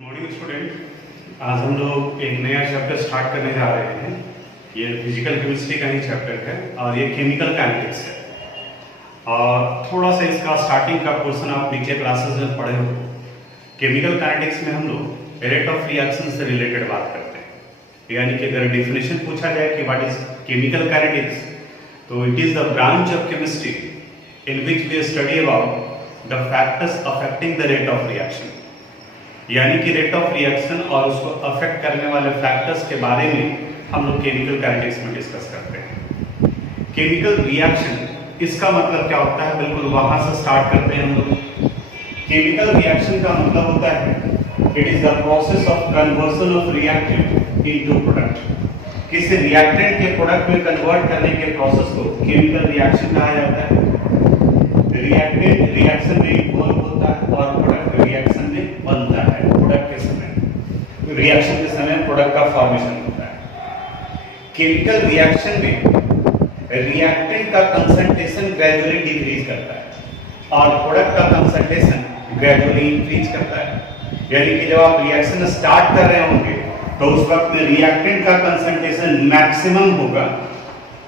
Morning student, आज हम लोग एक नया चैप्टर स्टार्ट करने जा रहे हैं। ये फिजिकल केमिस्ट्री का ही चैप्टर है और ये केमिकल काइनेटिक्स है। और थोड़ा सा इसका स्टार्टिंग का पोर्शन आप नीचे क्लासेस में पढ़े हो। केमिकल काइनेटिक्स में हम लोग रेट ऑफ रिएक्शन से रिलेटेड बात करते हैं। यानी कि अगर डेफिनेशन पूछा जाए कि व्हाट इज केमिकल काइनेटिक्स, तो it is the branch of chemistry in which we study about the factors affecting the rate of reaction. यानी कि रेट ऑफ रिएक्शन और उसको अफेक्ट करने वाले फैक्टर्स के बारे में हम लोग केमिकल काइनेटिक्स में डिस्कस करते हैं। केमिकल रिएक्शन, इसका मतलब क्या होता है, बिल्कुल वहां से स्टार्ट करते हैं हम लोग। केमिकल रिएक्शन का मतलब होता है it is the process of conversion of reactant into product. किसी रिएक्टेंट के प्रोडक्ट में कन्वर्ट करने के प्रोसेस को केमिकल रिएक्शन कहा जाता है। रिएक्टेंट रिएक्शन में इन्वॉल्व होता है और प्रोडक्ट रिएक्शन में बनता है। प्रोडक्ट के समय, रिएक्शन के समय प्रोडक्ट का फॉर्मेशन होता है। केमिकल रिएक्शन में रिएक्टेंट का कंसंट्रेशन ग्रेजुअली डिक्रीज करता है और प्रोडक्ट का कंसंट्रेशन ग्रेजुअली इंक्रीज करता है। यानी कि जब आप रिएक्शन स्टार्ट कर रहे होंगे तो उस वक्त में रिएक्टेंट का कंसंट्रेशन मैक्सिमम होगा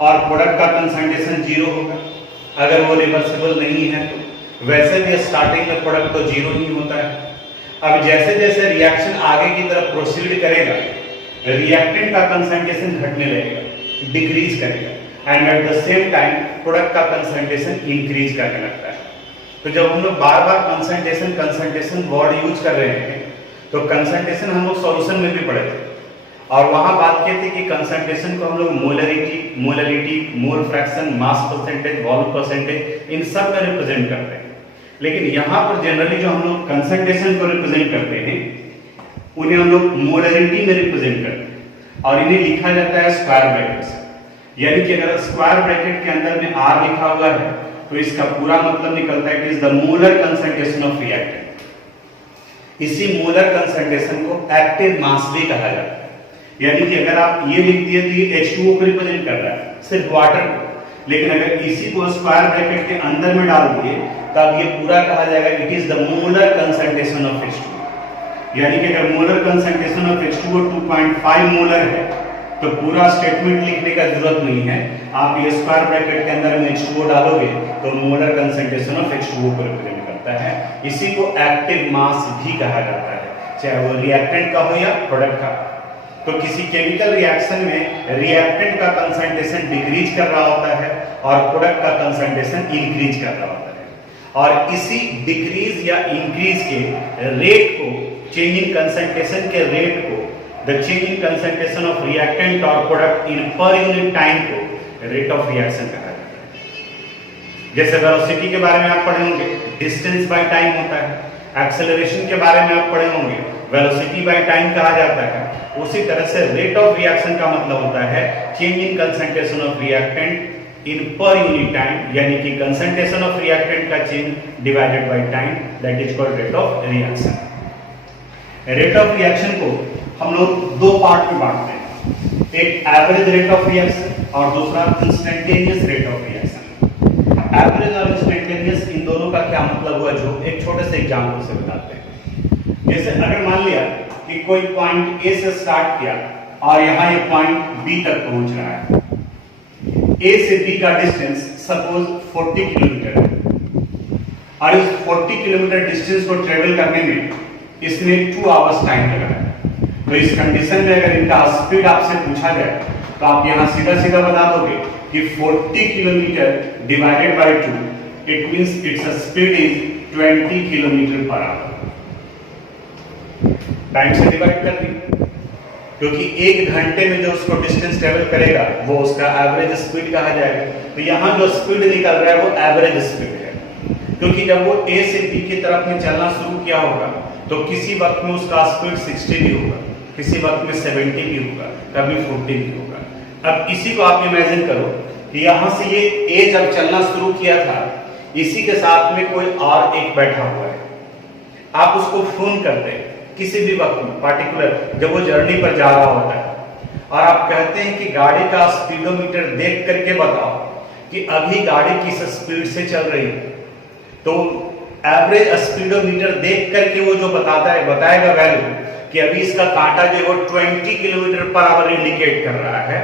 और प्रोडक्ट का कंसंट्रेशन जीरो होगा। अगर वो रिवर्सिबल नहीं है तो वैसे भी स्टार्टिंग में प्रोडक्ट तो जीरो ही होता है। अब जैसे जैसे रिएक्शन आगे की तरफ प्रोसीड करेगा, रिएक्टेंट का कंसंट्रेशन घटने लगेगा, डिक्रीज करेगा and at the same time product का कंसंट्रेशन इंक्रीज करने लगता है। तो जब हम लोग बार बार कंसंट्रेशन वर्ड यूज कर रहे हैं तो कंसंट्रेशन हम लोग सॉल्यूशन में भी पढ़े थे और वहां बात की थी कि कंसंट्रेशन को हम लोग molarity, mole fraction, mass percentage, volume percentage, इन सब में रिप्रेजेंट करते हैं। लेकिन यहाँ पर जनरली जो हम लोग कंसंट्रेशन को रिप्रेजेंट करते हैं उन्हें हम लोग मोलरिटी में रिप्रेजेंट करते हैं और इन्हें लिखा जाता है स्क्वायर ब्रैकेट से। यानी कि अगर स्क्वायर ब्रैकेट के अंदर में आर लिखा हुआ है तो इसका पूरा मतलब निकलता है कि is the molar concentration of reactant. इसी मोलर कंसंट्रेशन को एक्टिव मास भी कहा जाता है। यानी कि अगर आप ये लिख दिए तो ये H2O को रिप्रेजेंट कर रहा है, सिर्फ वाटर को, लेकिन अगर इसी को स्क्वायर ब्रैकेट के अंदर में डाल दिए तब ये पूरा कहा जाएगा it is the molar concentration of H2O। यानी कि अगर molar concentration of H2O 2.5 molar है तो पूरा स्टेटमेंट लिखने का जरूरत नहीं है। आप ये स्क्वायर ब्रैकेट के अंदर में H2O डालोगे तो मोलर कंसंट्रेशन ऑफ H2O को रिप्रेजेंट करता है। इसी को एक्टिव मास भी कहा जाता है, चाहे वो रिएक्टेंट का हो या प्रोडक्ट का। तो किसी केमिकल रिएक्शन में रिएक्टेंट का कंसंट्रेशन डिक्रीज कर रहा होता है और प्रोडक्ट का कंसंट्रेशन इंक्रीज कर रहा होता है और इसी डिक्रीज या इंक्रीज के रेट को, चेंज इन कंसंट्रेशन के रेट को, the change in concentration of reactant और product in per unit time को रेट ऑफ रिएक्शन कहा जाता है। जैसे वेलोसिटी के बारे में आप पढ़े होंगे, डिस्टेंस बाय टाइम होता है। एक्सेलरेशन के बारे में आप पढ़े होंगे, वेलोसिटी बाय टाइम कहा जाता है। उसी तरह से रेट ऑफ रिएक्शन का मतलब होता है change in concentration of reactant in per unit time, यानी कि कंसंट्रेशन ऑफ रिएक्टेंट का change divided by time, that is called rate of reaction. Rate of reaction को हम लोग दो पार्ट में बांटते हैं, एक एवरेज रेट ऑफ रिएक्शन और दूसरा instantaneous rate of reaction. Average और इंस्टेंटेनियस, इन दोनों का क्या मतलब हुआ, जो एक छोटे से एग्जांपल से बताते हैं। जैसे अगर मान लिया कि कोई पॉइंट ए से स्टार्ट किया और यहाँ ये पॉइंट बी तक पहुंच रहा है। ए से बी का डिस्टेंस सपोज 40 किलोमीटर है और इस 40 किलोमीटर डिस्टेंस को ट्रेवल करने में इसने 2 आवर्स टाइम लगा है। तो इस कंडीशन में अगर इनका स्पीड आपसे पूछा जाए तो आप यहाँ सीधा सीधा बता दोगे कि 40 kilometre divided by 2, it means its speed is 20 kilometre per hour. Time से डिवाइड कर दी, क्योंकि 1 घंटे में जो उसको डिस्टेंस ट्रेवल करेगा वो उसका एवरेज स्पीड कहा जाएगा। तो यहाँ जो स्पीड निकल रहा है वो एवरेज स्पीड है, क्योंकि जब वो ए से बी की तरफ में चलना शुरू किया होगा तो किसी वक्त में उसका स्पीड 60 भी होगा, किसी वक्त में 70 भी होगा, कभी 40 भी होगा। अब इसी को आप इमेजिन करो कि यहाँ से ये ए जब चलना शुरू किया था, इसी के साथ में कोई और एक बैठा हुआ है। आप उसको फोन करते हैं किसी भी वक्त में पार्टिकुलर जब वो जर्नी पर जा रहा होता है और आप कहते हैं कि गाड़ी का स्पीडोमीटर देख करके बताओ कि अभी गाड़ी किस स्पीड से चल रही है। तो एवरेज स्पीडोमीटर देख करके वो जो बताएगा वैल्यू कि अभी इसका कांटा जो है वो 20 किलोमीटर पर आवर इंडिकेट कर रहा है,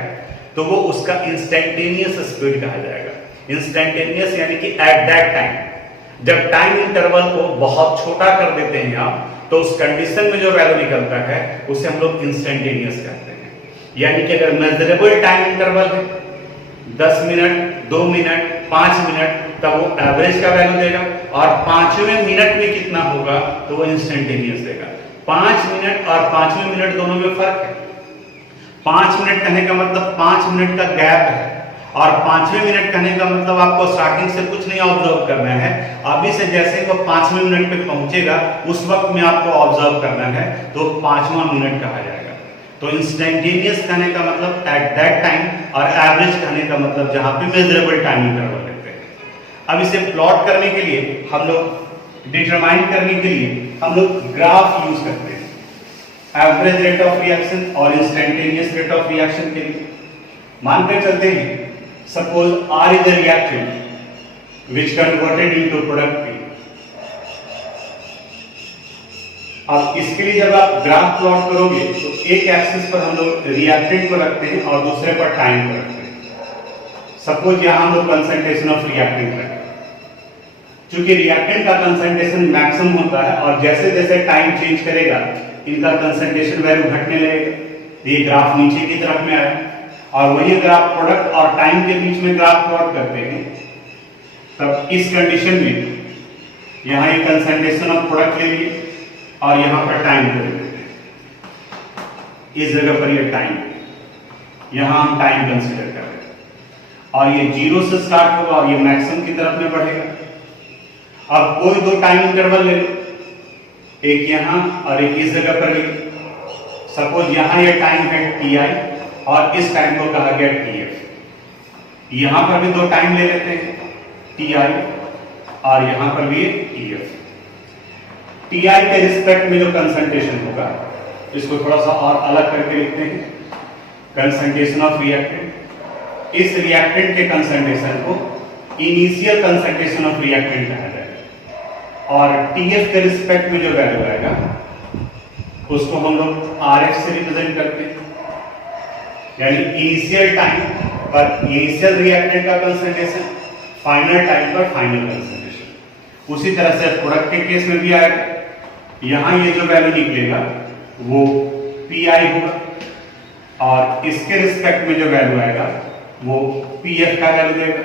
तो वो उसका इंस्टेंटेनियस स्पीड कहा जाएगा। इंस्टेंटेनियस यानी कि एट दैट टाइम, जब टाइम इंटरवल को बहुत छोटा कर देते हैं आप, तो उस कंडीशन में जो वैल्यू निकलता है उसे हम लोग इंस्टेंटेनियस कहते हैं। यानी कि अगर मेजरेबल टाइम इंटरवल है 10 मिनट, 2 मिनट, 5 मिनट, तब वो एवरेज का वैल्यू देगा, और 5वें मिनट में कितना होगा तो वो इंस्टेंटेनियस देगा। 5 मिनट और 5वें मिनट दोनों में फर्क है। 5 मिनट कहने का मतलब 5 मिनट का गैप है, और 5वें मिनट कहने का मतलब आपको स्टार्टिंग से कुछ नहीं ऑब्जर्व करना है, अभी से जैसे वो 5वें मिनट पे पहुंचेगा उस वक्त में आपको ऑब्जर्व करना है, तो 5वां मिनट कहा जाएगा। तो इंस्टेंटेनियस कहने का मतलब एट दैट टाइम, और एवरेज कहने का मतलब जहां पे मेजरेबल टाइम इंटरवल लेते हैं। अब इसे प्लॉट करने के लिए हम लोग, डिटरमाइन करने के लिए हम लोग ग्राफ यूज करते हैं एवरेज रेट ऑफ रिएक्शन और इंस्टेंटेनियस रेट ऑफ रिएक्शन के लिए। मानकर चलते हैं suppose R is a reactant which converted into product P। अब इसके लिए जब आप ग्राफ प्लॉट करोगे तो एक एक्सिस पर हम लोग रिएक्टेंट को रखते हैं और दूसरे पर टाइम को रखते हैं। सपोज यहां हम लोग कंसंट्रेशन ऑफ रिएक्टेंट रखें, क्योंकि रिएक्टेंट का कंसंट्रेशन मैक्सिमम होता है और जैसे जैसे टाइम चेंज करेगा इनका कंसंट्रेशन वैल्यू घटने लगेगा। ये ग्राफ नीचे की तरफ में आया, और वही अगर आप प्रोडक्ट और टाइम के बीच में ग्राफ प्लॉट करते हैं, तब इस कंडीशन में यहां एक कंसंट्रेशन ऑफ प्रोडक्ट ले लिए और यहां पर टाइम को ले लेते हैं। इस जगह पर ये टाइम, यहां हम टाइम कंसीडर कर रहे हैं, और ये 0 से स्टार्ट होगा और ये मैक्सिमम की तरफ में बढ़ेगा। अब कोई दो टाइम इंटरवल ले लो, एक यहां और एक इस जगह पर ले। सपोज यहां ये टाइम है ti और इस टाइम को कहा गया tf। यहां पर भी दो टाइम ले लेते हैं, ti और यहां पर भी tf। ti के रिस्पेक्ट में जो कंसंट्रेशन होगा, इसको थोड़ा सा और अलग करके लिखते हैं, कंसंट्रेशन ऑफ रिएक्टेंट। इस रिएक्टेंट के कंसंट्रेशन को इनिशियल कंसंट्रेशन ऑफ रिएक्टेंट कहा जाएगा, और tf के रिस्पेक्ट में जो वैल्यू आएगा उसको हम लोग rf से रिप्रेजेंट करते हैं। यानी इनिशियल टाइम पर इनिशियल रिएक्टेंट का कंसंट्रेशन, फाइनल टाइम पर फाइनल कंसंट्रेशन। उसी तरह से प्रोडक्ट के केस में भी आएगा, यहां ये जो वैल्यू निकलेगा वो pI होगा, और इसके रिस्पेक्ट में जो वैल्यू आएगा वो pf का वैल्यू देगा।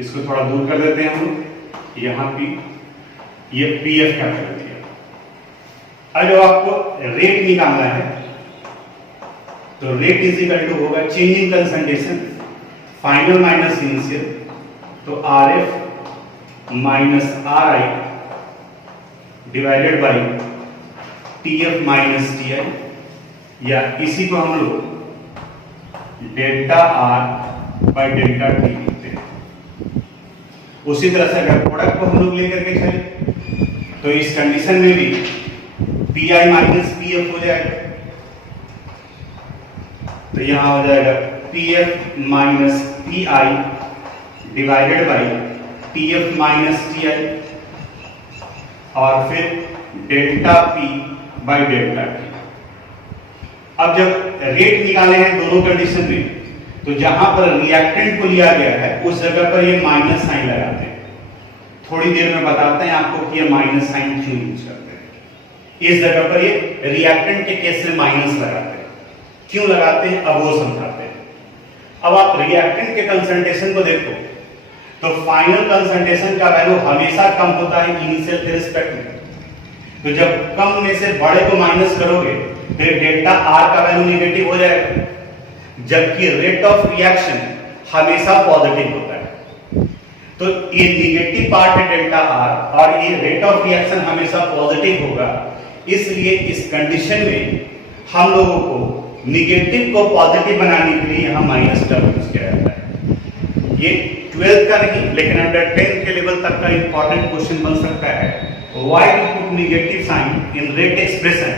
इसको थोड़ा दूर कर देते हैं हम लोग, यहां p, ये pf का वैल्यू दिया। अब जब आपको रेट निकालना है तो रेट इज इक्वल टू होगा change in concentration final minus initial, तो RF minus RI divided by TF minus TI, या इसी को हम लोग delta R bye delta T लिखते हैं। उसी तरह से अगर प्रोडक्ट को हम लोग लेकर के चले तो इस कंडीशन में भी PI माइनस PF हो जाएगा, तो यहां हो जाएगा PF minus PI divided by TF minus TI, और फिर delta P bye delta T। अब जब रेट निकाले हैं दोनों कंडीशन में, तो जहां पर रिएक्टेंट को लिया गया है उस जगह पर ये माइनस साइन लगाते हैं। थोड़ी देर में बताते हैं आपको कि ये माइनस साइन क्यों यूज करते हैं। इस जगह पर ये रिएक्टेंट के केस में माइनस लगाते हैं, क्यों लगाते हैं अब वो समझाते हैं। अब आप रिएक्टेंट के कंसंट्रेशन को देखो तो फाइनल कंसंट्रेशन का वैल्यू हमेशा कम होता है इनिशियल के रिस्पेक्ट में, तो जब कम में से बड़े को माइनस करोगे फिर डेल्टा R का वैल्यू नेगेटिव हो जाएगा, जबकि रेट ऑफ रिएक्शन हमेशा पॉजिटिव होता है। तो ये निगेटिव पार्ट है डेल्टा R और ये रेट ऑफ रिएक्शन हमेशा पॉजिटिव होगा, इसलिए इस कंडीशन में हम लोगों को निगेटिव को पॉजिटिव बनाने के लिए यहां माइनस टर्म यूज किया जाता है। ये 12th का नहीं लेकिन अंडर 10th के लेवल तक का इंपॉर्टेंट क्वेश्चन बन सकता है, why to put negative sign in rate expression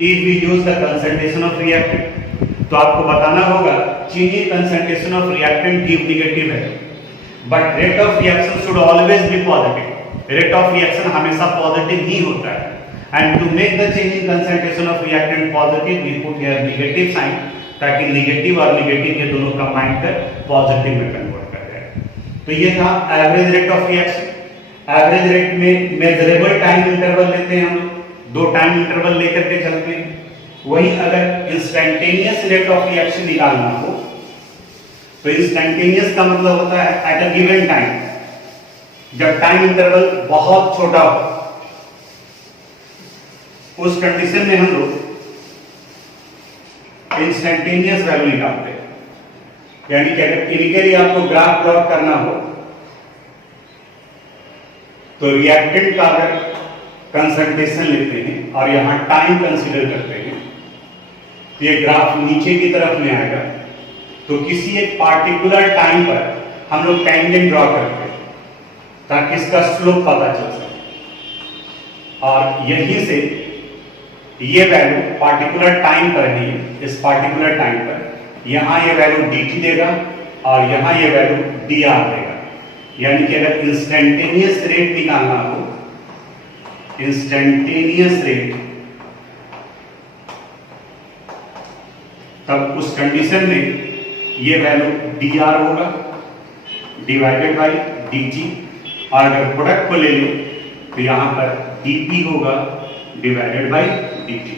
if we use the concentration of reactant। तो आपको बताना होगा चीनी concentration of reactant give negative है, but rate of reaction should always be positive। Rate of reaction हमेशा positive ही होता है। And to make the change in concentration of reactant positive we put here negative sign, ताकि negative और negative ये दोनों combine कर पॉजिटिव में कन्वर्ट कर जाए। तो ये था average rate of reaction. Average rate में मेजरेबल टाइम इंटरवल लेते हैं हम लोग, 2 टाइम इंटरवल लेकर के चलते हैं। वही अगर इंस्टेंटेनियस रेट ऑफ रिएक्शन निकालना हो तो इंस्टेंटेनियस का मतलब होता है एट अ गिवन टाइम, जब टाइम इंटरवल बहुत छोटा हो, उस कंडीशन में हम लोग इंस्टेंटेनियस वैल्यू निकालते हैं। यानी कि अगर इनिशियली आपको ग्राफ प्लॉट करना हो तो रिएक्टेंट का अगर कंसंट्रेशन लेते हैं और यहां टाइम कंसीडर करते हैं तो ये ग्राफ नीचे की तरफ में आएगा। तो किसी एक पार्टिकुलर टाइम पर हम लोग टेंजेंट ड्रॉ करते हैं ताकि इसका स्लोप पता चल सके, और यहीं से ये वैल्यू पार्टिकुलर टाइम पर ही, इस पार्टिकुलर टाइम पर यहां ये वैल्यू dt देगा और यहां ये वैल्यू dr देगा। यानी कि अगर इंस्टेंटेनियस रेट निकालना हो, इंस्टेंटेनियस रेट, तब उस कंडीशन में ये वैल्यू dr होगा डिवाइडेड बाय dt, और अगर प्रोडक्ट को ले लो तो यहां पर dp होगा डिवाइडेड बाय dt।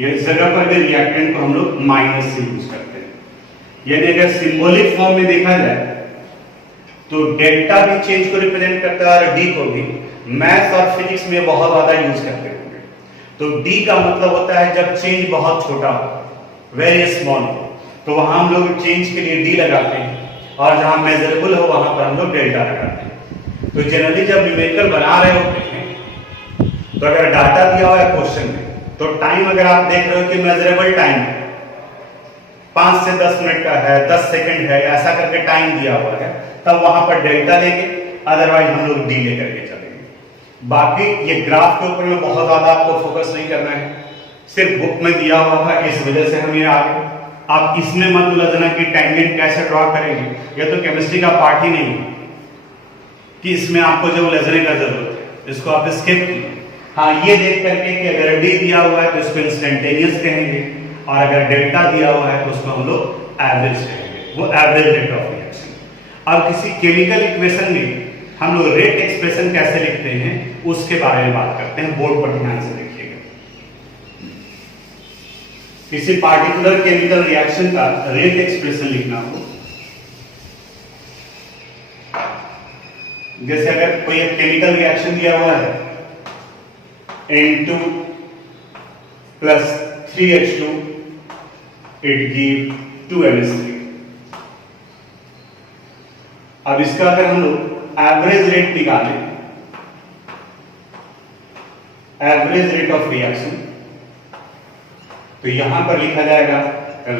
ये इस जगह पर भी रिएक्टेंट को हम लोग माइनस से यूज करते हैं। यानी अगर सिंबॉलिक फॉर्म में देखा जाए तो डेल्टा भी चेंज को रिप्रेजेंट करता है और डी को भी। मैथ्स और फिजिक्स में बहुत ज्यादा यूज करते होंगे। तो डी का मतलब होता है जब चेंज बहुत छोटा हो, वेरी स्मॉल हो, तो वहां हम लोग चेंज के लिए डी लगाते हैं, और जहां मेजरेबल हो वहां पर हम लोग डेल्टा लगाते हैं। तो जनरली जब न्यूमेरिकल बना रहे होते हैं तो अगर डाटा दिया हुआ है क्वेश्चन में, तो टाइम अगर आप देख रहे हो कि मेजरेबल टाइम 5 से 10 मिनट का है, 10 सेकंड है, ऐसा करके टाइम दिया हुआ है, तब वहां पर डेल्टा लेंगे, अदरवाइज हम लोग डी लेकर के चलेंगे। बाकी ये ग्राफ के ऊपर में बहुत ज्यादा आपको फोकस नहीं करना है, सिर्फ बुक में दिया हुआ था इस वजह से हम ये आ गए। आप इसमें मत उलझना कि टेंजेंट कैसे ड्रॉ करेंगे, यह तो केमिस्ट्री का पार्ट ही नहीं है कि इसमें आपको जो उलझने का जरूरत है, इसको आप स्किप कीजिए। हाँ, ये देख करके कि अगर डी दिया हुआ है तो इसको इंस्टेंटेनियस कहेंगे, और अगर डेल्टा दिया हुआ है तो उसको हम लोग एवरेज कहेंगे, वो एवरेज रेट ऑफ रिएक्शन। अब किसी केमिकल इक्वेशन में हम लोग रेट एक्सप्रेशन कैसे लिखते हैं उसके बारे में बात करते हैं। बोर्ड पर ध्यान से देखिएगा। किसी पार्टिकुलर केमिकल रिएक्शन का रेट एक्सप्रेशन लिखना हो, जैसे अगर कोई एक केमिकल रिएक्शन दिया हुआ है N2 plus 3H2 it give 2NH3। अब इसका अगर हम लोग एवरेज रेट निकालें, एवरेज रेट ऑफ रिएक्शन, तो यहां पर लिखा जाएगा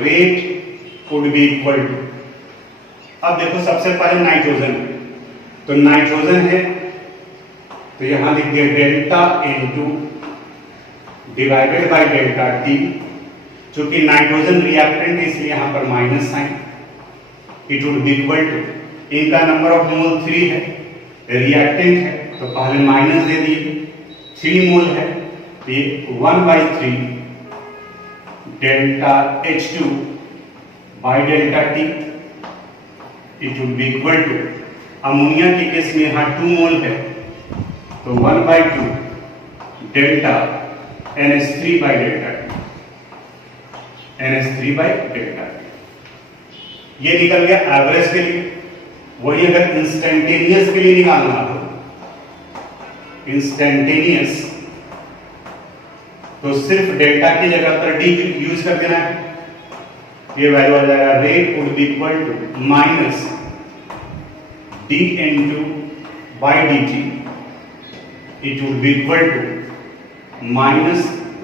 rate would be equal to, अब देखो सबसे पहले नाइट्रोजन है, तो नाइट्रोजन है तो यहां लिख दिया delta N2 divided by delta T। चूंकि नाइट्रोजन रिएक्टेंट है इसलिए यहां पर minus sign, it would be equal to, इनका नंबर ऑफ मोल 3 है, रिएक्टेंट है तो पहले माइनस दे दिए, 3 मोल है तो ये 1/3 delta H2 by delta T, it would be equal to, ammonia के केस में यहां 2 मोल है तो 1/2 delta NH3 by delta T, NH3 by delta T। ये निकल गया एवरेज के लिए। वही अगर इंस्टेंटेनियस के लिए निकालना हो, इंस्टेंटेनियस, तो सिर्फ डेल्टा की जगह पर डी यूज कर देना है। ये वैल्यू आ जाएगा rate would be equal to minus dN2 by dt, it would be equal to minus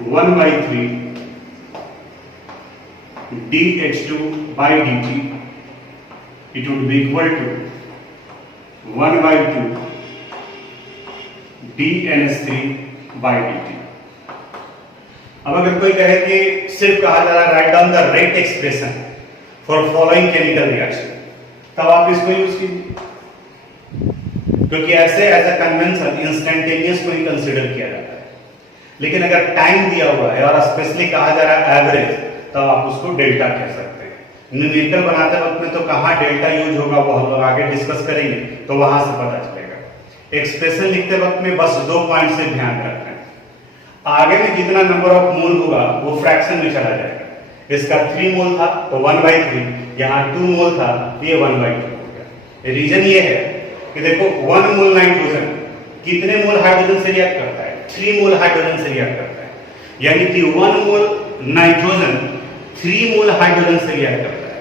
1/3 dH2 by dt, it would be equal to 1/2 dNH3 by dt। अब अगर कोई कहे कि सिर्फ कहा जा रहा है write down the rate expression for following chemical reaction, तब आप इसको यूज कीजिए। क्योंकि ऐसे एज अ कन्वेंशन इंस्टेंटेनियस को ही कंसीडर किया जाता है। लेकिन अगर टाइम दिया हुआ है और स्पेशली कहा जा रहा है एवरेज, तो आप उसको डेल्टा कह सकते हैं। न्यूमेरिकल बनाते वक्त में तो कहाँ डेल्टा यूज होगा वो हम लोग आगे डिस्कस करेंगे, तो वहां से पता चलेगा। एक्सप्रेशन लिखते वक्त में बस 2 पॉइंट से ध्यान रखना है। आगे में जितना नंबर ऑफ मोल होगा वो फ्रैक्शन में चला जाएगा। इसका 3 मोल था तो 1/3, यहाँ 2 मोल था तो ये 1/2 हो गया। रीजन ये है कि देखो 1 मोल नाइट्रोजन कितने मोल हाइड्रोजन से रिएक्ट करता है? 3 मोल हाइड्रोजन से रिएक्ट करता है। यानी कि 1 मोल नाइट्रोजन 3 मोल हाइड्रोजन से रिएक्ट करता है।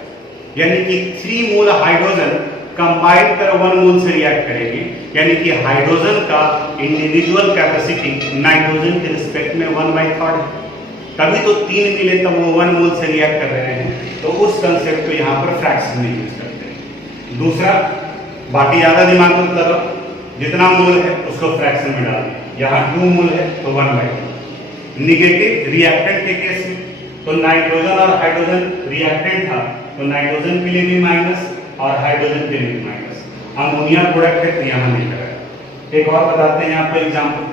यानी कि 3 मोल हाइड्रोजन कंबाइन कर 1 मोल से रिएक्ट करेगी। यानी कि हाइड्रोजन का इंडिविजुअल कैपेसिटी नाइट्रोजन के रिस्पेक्ट में 1/3 है। तभी तो 3 मिले तब वो 1 मोल से रिएक्ट कर रहे हैं। तो उस कंसेप्ट को यहाँ पर फ्रैक्शन में यूज करते हैं। दूसरा, बाकी ज्यादा दिमाग में मतलब जितना मोल है उसको फ्रैक्शन में डाल दें। यहाँ 2 मोल है तो 1/2। निगेटिव रिएक्टेंट के केस में तो नाइट्रोजन और हाइड्रोजन रिएक्टेंट था तो नाइट्रोजन के लिए भी माइनस और हाइड्रोजन के लिए भी माइनस। अमोनिया प्रोडक्ट है तो यहाँ लिखा है। एक और बताते हैं यहाँ पर एग्जाम्पल।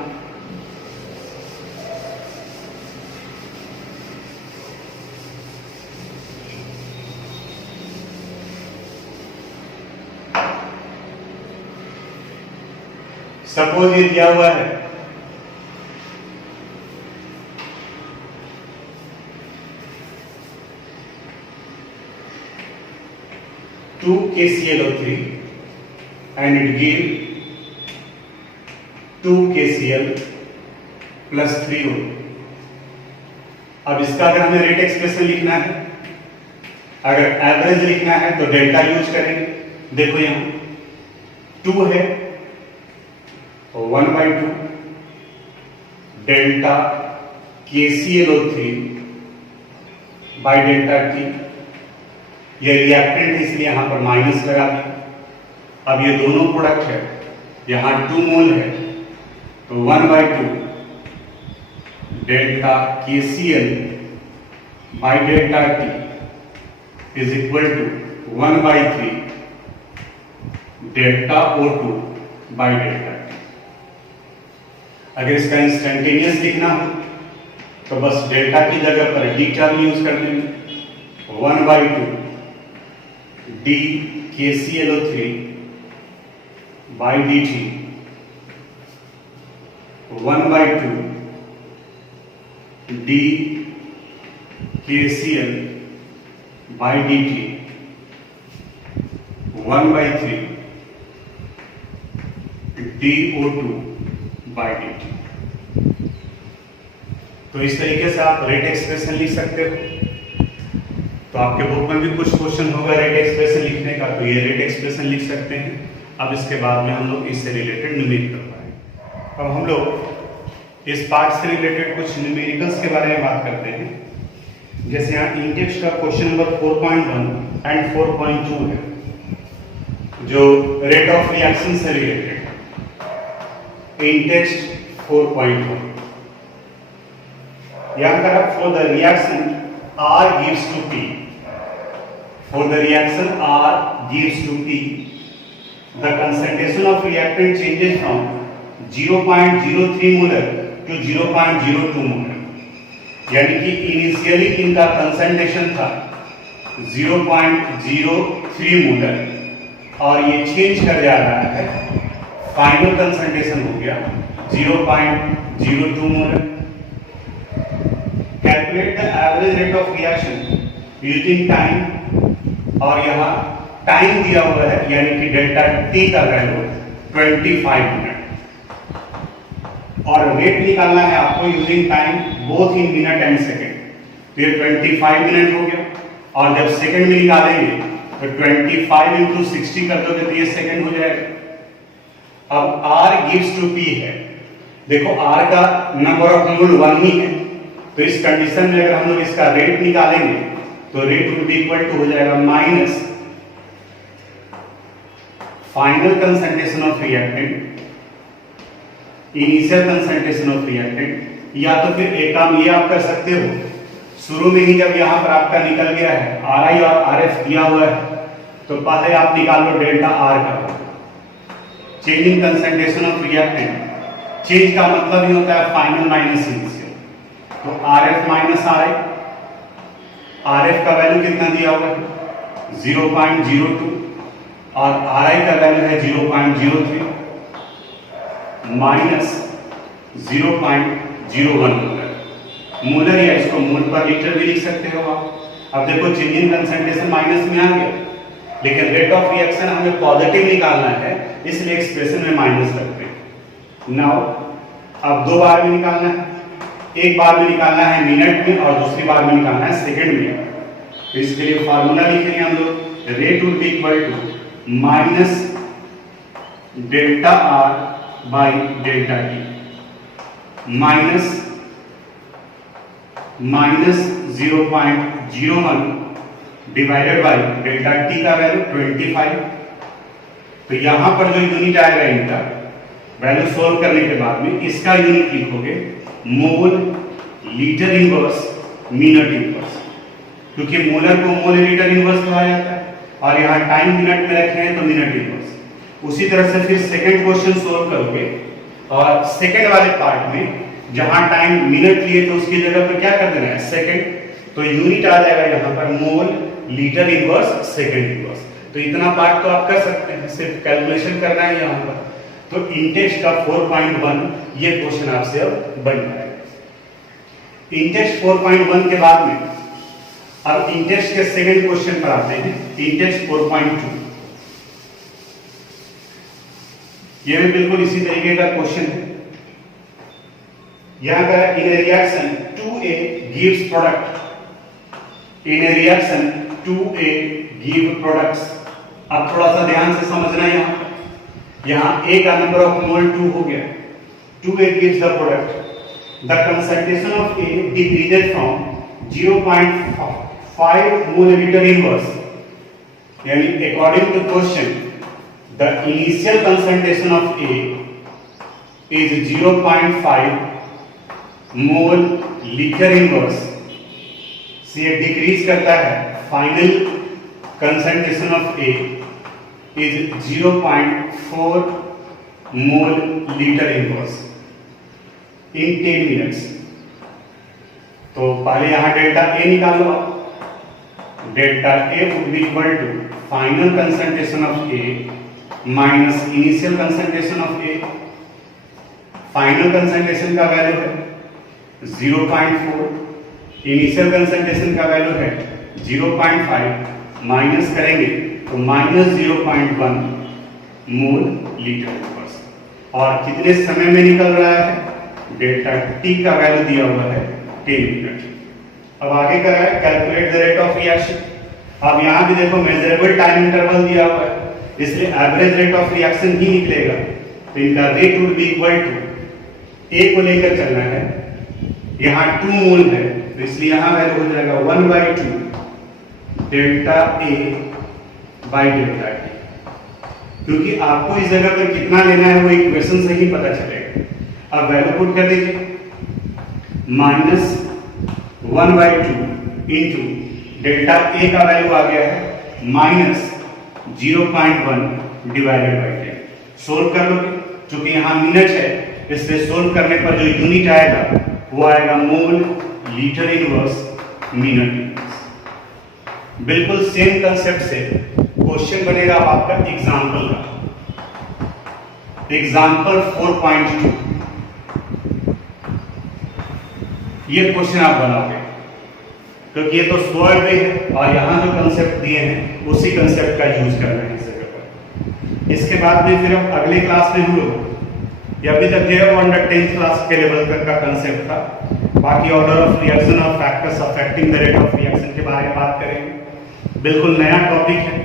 सपोज ये दिया हुआ है to KClO3 and it give 2 KCl plus 3O। अब इसका अगर हमें रेट एक्सप्रेशन लिखना है, अगर एवरेज लिखना है तो डेल्टा यूज करेंगे। देखो यहां 2 है 1/2 delta KClO3 by delta T। ये रिएक्टेंट है इसलिए यहां पर माइनस लगा दिया। अब ये दोनों प्रोडक्ट है, यहां 2 मोल है तो 1/2 delta KCl by delta T is equal to 1/3 delta O2 by delta T। अगर इसका इंस्टेंटेनियस लिखना हो तो बस डेल्टा की जगह पर डी टर्म यूज कर देंगे। 1/2 d KClO3 by dt 1/2 d KCl by dt 1/3 dO2 by dt। तो इस तरीके से आप रेट एक्सप्रेशन लिख सकते हो। तो आपके बुक में भी कुछ क्वेश्चन होगा रेट एक्सप्रेशन लिखने का, तो ये रेट एक्सप्रेशन लिख सकते हैं। अब इसके बाद में हम लोग इससे रिलेटेड न्यूमेरिकल पढ़ेंगे। अब हम लोग इस पार्ट से रिलेटेड कुछ न्यूमेरिकल्स के बारे में बात करते हैं। जैसे यहाँ इंटेक्स का क्वेश्चन नंबर 4.1 एंड 4.2 है, जो रेट ऑफ रिएक्शन से रिलेटेड। इंटेक्स 4.1 यहाँ पर for the reaction R gives to P, for the reaction R gives to P, the concentration of reactant changes from 0.03 molar to 0.02 molar। यानी कि initially इनका concentration था 0.03 molar और ये change कर जा रहा है, फाइनल कंसंट्रेशन हो गया 0.02 molar. Calculate the average rate of reaction using time, और यहाँ टाइम दिया हुआ है यानी कि डेल्टा टी का वैल्यू 25 मिनट, और रेट निकालना है आपको using time both in minute and second. तो ये 25 मिनट हो गया, और जब सेकेंड में निकालेंगे तो 25 इंटू 60 कर दोगे तो ये सेकेंड हो जाएगा। अब R गिव्स टू P है, देखो R का नंबर ऑफ मोल 1 ही है, तो इस कंडीशन में अगर हम लोग इसका रेट निकालेंगे तो rate will be equal to हो जाएगा minus final concentration of reactant initial concentration of reactant, या तो फिर एक काम ये आप कर सकते हो, शुरू में ही जब यहां पर आपका निकल गया है RI और RF दिया हुआ है तो पहले आप निकाल लो डेल्टा R का, change in concentration of reactant, change का मतलब ही होता है फाइनल माइनस इनिशियल। तो RF माइनस RI, RF का वैल्यू कितना दिया हुआ है 0.02 और RI का वैल्यू है 0.03 माइनस 0.01 मोलर, या इसको मोल पर लीटर भी लिख सकते हो आप। अब देखो चेंज इन कंसंट्रेशन माइनस में आ गया, लेकिन रेट ऑफ रिएक्शन हमें पॉजिटिव निकालना है, इसलिए एक्सप्रेशन में माइनस रखते हैं। नाउ अब दो बार में निकालना है, एक बार में निकालना है मिनट में और दूसरी बार में निकालना है सेकंड में। तो इसके लिए फार्मूला लिखेंगे हम लोग, rate would be equal to minus delta R by delta T minus 0.01 divided by delta T का वैल्यू 25। तो यहां पर जो यूनिट आएगा इनका वैल्यू सोल्व करने के बाद में इसका यूनिट लिखोगे मोल लीटर इनवर्स मिनट इनवर्स, क्योंकि मोलर को मोल लीटर इनवर्स कहा जाता है और यहाँ टाइम मिनट में रखे हैं तो मिनट इनवर्स। उसी तरह से फिर सेकंड क्वेश्चन सोल्व करोगे और सेकंड वाले पार्ट में जहां टाइम मिनट लिए तो उसकी जगह पर क्या कर देना है सेकंड, तो यूनिट आ जाएगा यहाँ पर मोल लीटर इनवर्स सेकंड इनवर्स। तो इतना पार्ट तो आप कर सकते हैं, सिर्फ कैलकुलेशन करना है यहाँ पर। तो इंटेक्स का 4.1 ये क्वेश्चन आपसे अब बन जाएगा। इंटेक्स 4.1 के बाद में अब इंटेक्स के सेकंड क्वेश्चन पर आते हैं, इंटेक्स 4.2। ये भी बिल्कुल इसी तरीके का क्वेश्चन है। यहां पर in a reaction 2A gives product, in a reaction 2A give products. अब थोड़ा सा ध्यान से समझना, यहां A का नंबर ऑफ मोल 2 हो गया, 2A gives the product, the concentration of A decreases from 0.5 milliliter inverse, यानी according to question the initial concentration of A is 0.5 mole litre inverse से डिक्रीज करता है, final concentration of A is 0.4 mole litre inverse in 10 minutes. तो पहले यहां delta A निकालो आप, delta A would be equal to final concentration of A minus initial concentration of A. Final concentration का value है 0.4, initial concentration का value है 0.5, minus करेंगे तो माइनस 0.1 मोल लीटर इनवर्स। और कितने समय में निकल रहा है, डेल्टा टी का वैल्यू दिया हुआ है 10 मिनट। अब आगे कर रहा है calculate the rate of reaction. अब यहां भी देखो मेजरेबल टाइम इंटरवल दिया हुआ है, इसलिए एवरेज रेट ऑफ रिएक्शन ही निकलेगा। तो इनका rate would be equal to A को लेकर चलना है, यहाँ 2 मोल है तो इसलिए यहाँ वैल्यू हो जाएगा 1/2 delta A by delta T, क्योंकि आपको इस जगह पर कितना लेना है वो इक्वेशन से ही पता चलेगा। अब वैल्यू पुट कर दीजिए, माइनस 1/2 इंटू डेल्टा ए का वैल्यू आ गया है माइनस 0.1 डिवाइडेड बाई 10। सोल्व कर लोगे, क्योंकि यहाँ मिनट है इसलिए सोल्व करने पर जो यूनिट आएगा वो आएगा मोल लीटर इनवर्स मिनट इनवर्स। बिल्कुल सेम कंसेप्ट से क्वेश्चन बनेगा आपका एग्जांपल का, एग्जांपल 4.2। ये क्वेश्चन आप बनाओगे क्योंकि ये तो सॉल्व है और यहां जो कंसेप्ट दिए हैं उसी कंसेप्ट का यूज करना है इस जगह पर। इसके बाद में फिर अब अगले क्लास में हम लोग, ये अभी तक जो है वो अंडर 10th क्लास के लेवल तक का कंसेप्ट था, बाकी ऑर्डर ऑफ रिएक्शन और factors affecting the rate of reaction के बारे में बात करेंगे। बिल्कुल नया टॉपिक है,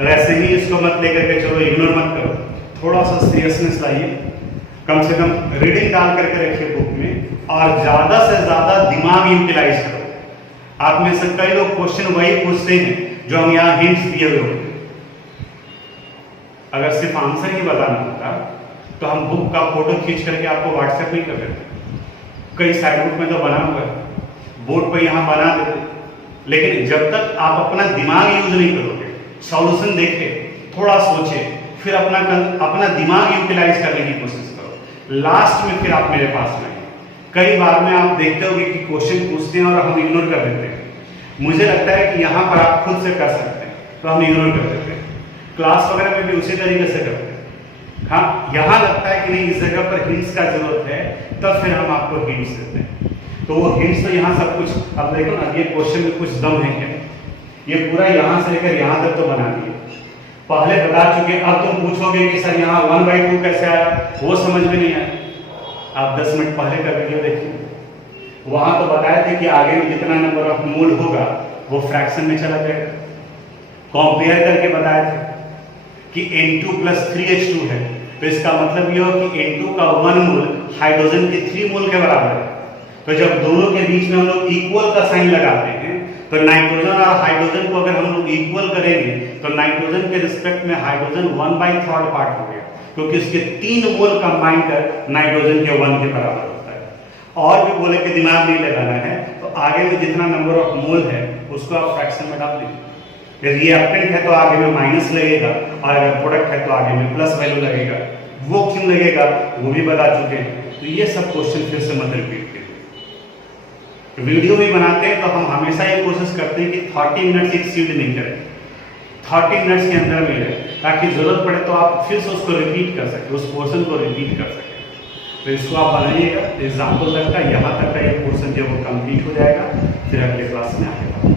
वैसे ही इसको मत लेकर के चलो इग्नोर मत करो, थोड़ा सा सीरियसनेस लाइए, कम से कम रीडिंग डाल करके रखिए बुक में और ज्यादा से ज्यादा दिमाग यूटिलाइज करो। आप में से कई लोग क्वेश्चन वही पूछते हैं जो हम यहाँ हिंट्स दिए हुए होते हैं। अगर सिर्फ आंसर ही बताना होता तो हम बुक का फोटो खींच करके आपको व्हाट्सएप नहीं कर देते, कई साइड बुक में तो बना हुआ है, बोर्ड पर यहाँ बना देते, लेकिन जब तक आप अपना दिमाग यूज नहीं करोगे, सॉल्यूशन देखे, थोड़ा सोचे, फिर अपना दिमाग यूटिलाइज करने की कोशिश करो। लास्ट में फिर आप मेरे पास में आइए। कई बार में आप देखते होंगे कि क्वेश्चन पूछते हैं और हम इग्नोर कर देते हैं। मुझे लगता है कि यहाँ पर आप खुद से कर सकते हैं, तो हम इग्नोर कर देते हैं। क्लास वगैरह में भी उसी तरीके से करते हैं। हाँ, यहाँ लगता है कि नहीं इस जगह पर हिंट्स का जरूरत है, तब फिर हम आपको हिंट्स देते हैं। तो वो हिंट्स तो यहाँ सब कुछ, अब देखो ना, ये क्वेश्चन में कुछ दम है क्या? ये पूरा यहाँ से लेकर यहाँ तक तो बना दिए, पहले बता चुके। अब तुम पूछोगे कि सर यहाँ 1/2 कैसे आया, वो समझ में नहीं आया। आप 10 मिनट पहले का वीडियो देखिए, वहां तो बताए थे कि आगे में जितना नंबर ऑफ मोल होगा वो फ्रैक्शन में चला जाएगा। कंपेयर करके बताए थे कि N2 + 3H2 है, तो इसका मतलब ये हो कि N2 का 1 मोल हाइड्रोजन के 3 मोल के बराबर है। तो जब दोनों के बीच में हम लोग इक्वल का साइन लगाते हैं, तो नाइट्रोजन और हाइड्रोजन को अगर हम लोग इक्वल करेंगे तो नाइट्रोजन के रिस्पेक्ट में हाइड्रोजन 1/3 पार्ट हो गया, क्योंकि उसके 3 मोल कंबाइन कर नाइट्रोजन के 1 के बराबर होता है। और भी बोले कि दिमाग नहीं लगाना है, तो आगे में जितना नंबर ऑफ मोल है उसको आप फ्रैक्शन में डाल दीजिए। रिएक्टेंट है तो आगे में माइनस लगेगा, और अगर प्रोडक्ट है तो आगे में प्लस वैल्यू लगेगा। वो क्यों लगेगा वो भी बता चुके हैं। तो ये सब क्वेश्चन फिर से मत रिपीट करिए। वीडियो भी बनाते हैं तो हम हमेशा ये कोशिश करते हैं कि 30 मिनट से एक्सीड नहीं करें, 30 मिनट्स के अंदर में रहे, ताकि जरूरत पड़े तो आप फिर से उसको रिपीट कर सकें, उस पोर्शन को रिपीट कर सकें। तो इसको आप बनाइएगा। एग्जाम्पल तक का, यहाँ तक का ये पोर्शन जब वो कंप्लीट हो जाएगा, फिर अगले क्लास में आएगा।